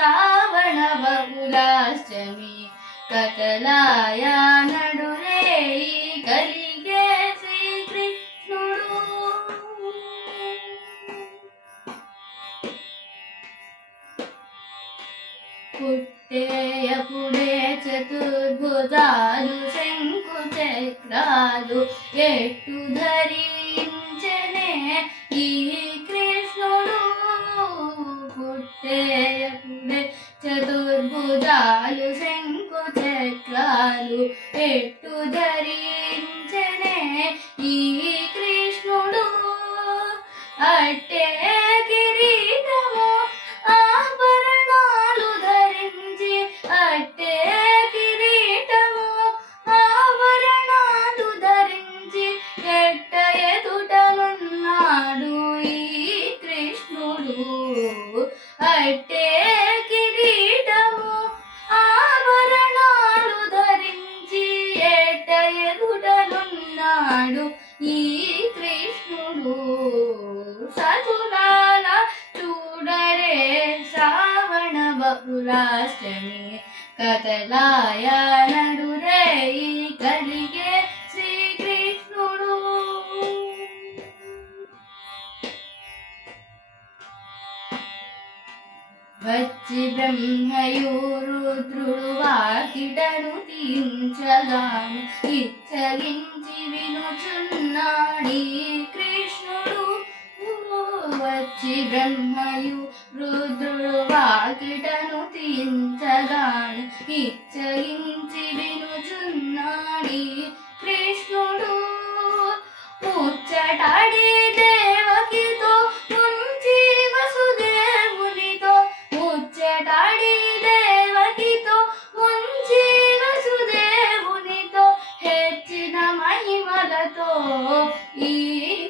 శ్రావణ బహుళాష్టమి కథలాయ నడురే కలిగే శ్రీకృష్ణుడు. పుట్టేయపుడే చతుర్భుజాలు శంకు చక్రాలు ఎట్టు ధరించనే ఈ కృష్ణుడు. పుట్టేయపుడే చతుర్భుజాలు శంకు చక్రాలు ఎట్టు ధరించనే ఈ కృష్ణుడు. అట్టే కిరీటము ఆభరణాలు ధరించి అట్టే కిరీటము ఆభరణాలు ధరించి ఎట్ట ఎదుటనున్నాడు ఈ కృష్ణుడు. అట్టే కిరీటము ఆభరణాలు ధరించి ఎట్ట ఎదుటనున్నాడు ఈ కృష్ణుడు. సతులాల చూడరే శ్రావణ బహుళాష్టమి కథలాయ నడురే కలిగే శ్రీకృష్ణుడు. వచ్చి బ్రహ్మయు రుద్రుడు వాకిటను తీంచగాను ఇచ్చగించి వినుచున్నాడీ కృష్ణుడు. వచ్చి బ్రహ్మయు రుద్రుడు వాకిటను తీంచగాను ఇచ్చగించి వినుచున్నాడీ కృష్ణుడు. ముచ్చటాడి దేవకితో ముంచి వసుదేవునితో ముచ్చటాడి దేవకితో ముంచి వసుదేవునితో హెచ్చిన మహిమలతో ఈ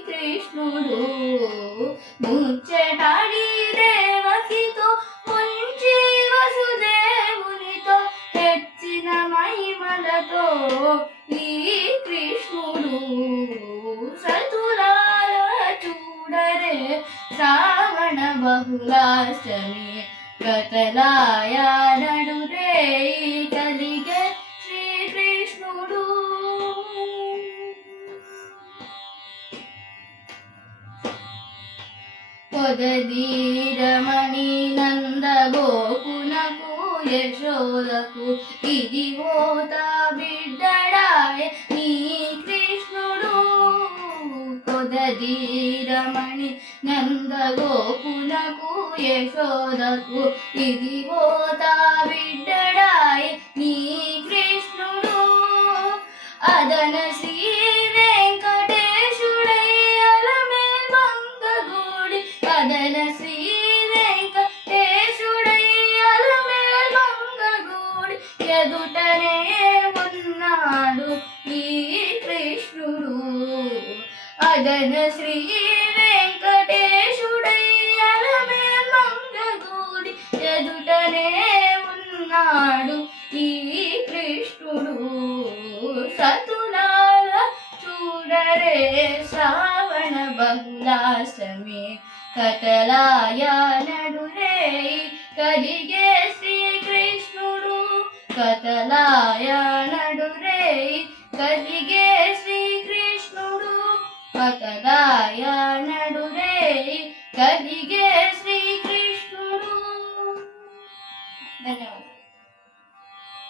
కృష్ణుడు. ముచ్చటాడి దేవకితో ముంచి వసుదేవునితో హెచ్చిన మహిమలతో ఈ కృష్ణుడు. సతులాల చూడరే శ్రావణ బహుళాష్టమి కథలాయ నడురే కలిగే శ్రీకృష్ణుడు. పొదదీరమణి నంద గోకునకు యశోదకు ఇదిగో తా బిడ్డడాయ్ నీ కృష్ణుడు. పొదదీరమణి నంద గోకునకు యశోదకు ఇదిగో తా బిడ్డడాయ్ నీ కృష్ణుడు. అదన శ్రీ వెంకటేశుడై అలమే మంగగూడి అదన శ్రీ వెంకటేశుడై అలమే మంగగూడి ఎదుటనే ఉన్నాడు ఈ కృష్ణుడు. అదన శ్రీ వెంకటేశుడై అలమే మంగగూడి ఎదుటనే ఉన్నాడు ఈ కృష్ణుడు. సతులాల చూడరే శ్రావణ బహుళాష్టమి కథలాయ నడురే కలిగే శ్రీకృష్ణుడు. కథలాయ నడురే కలిగే శ్రీకృష్ణుడు. కథలాయ నడురే కలిగే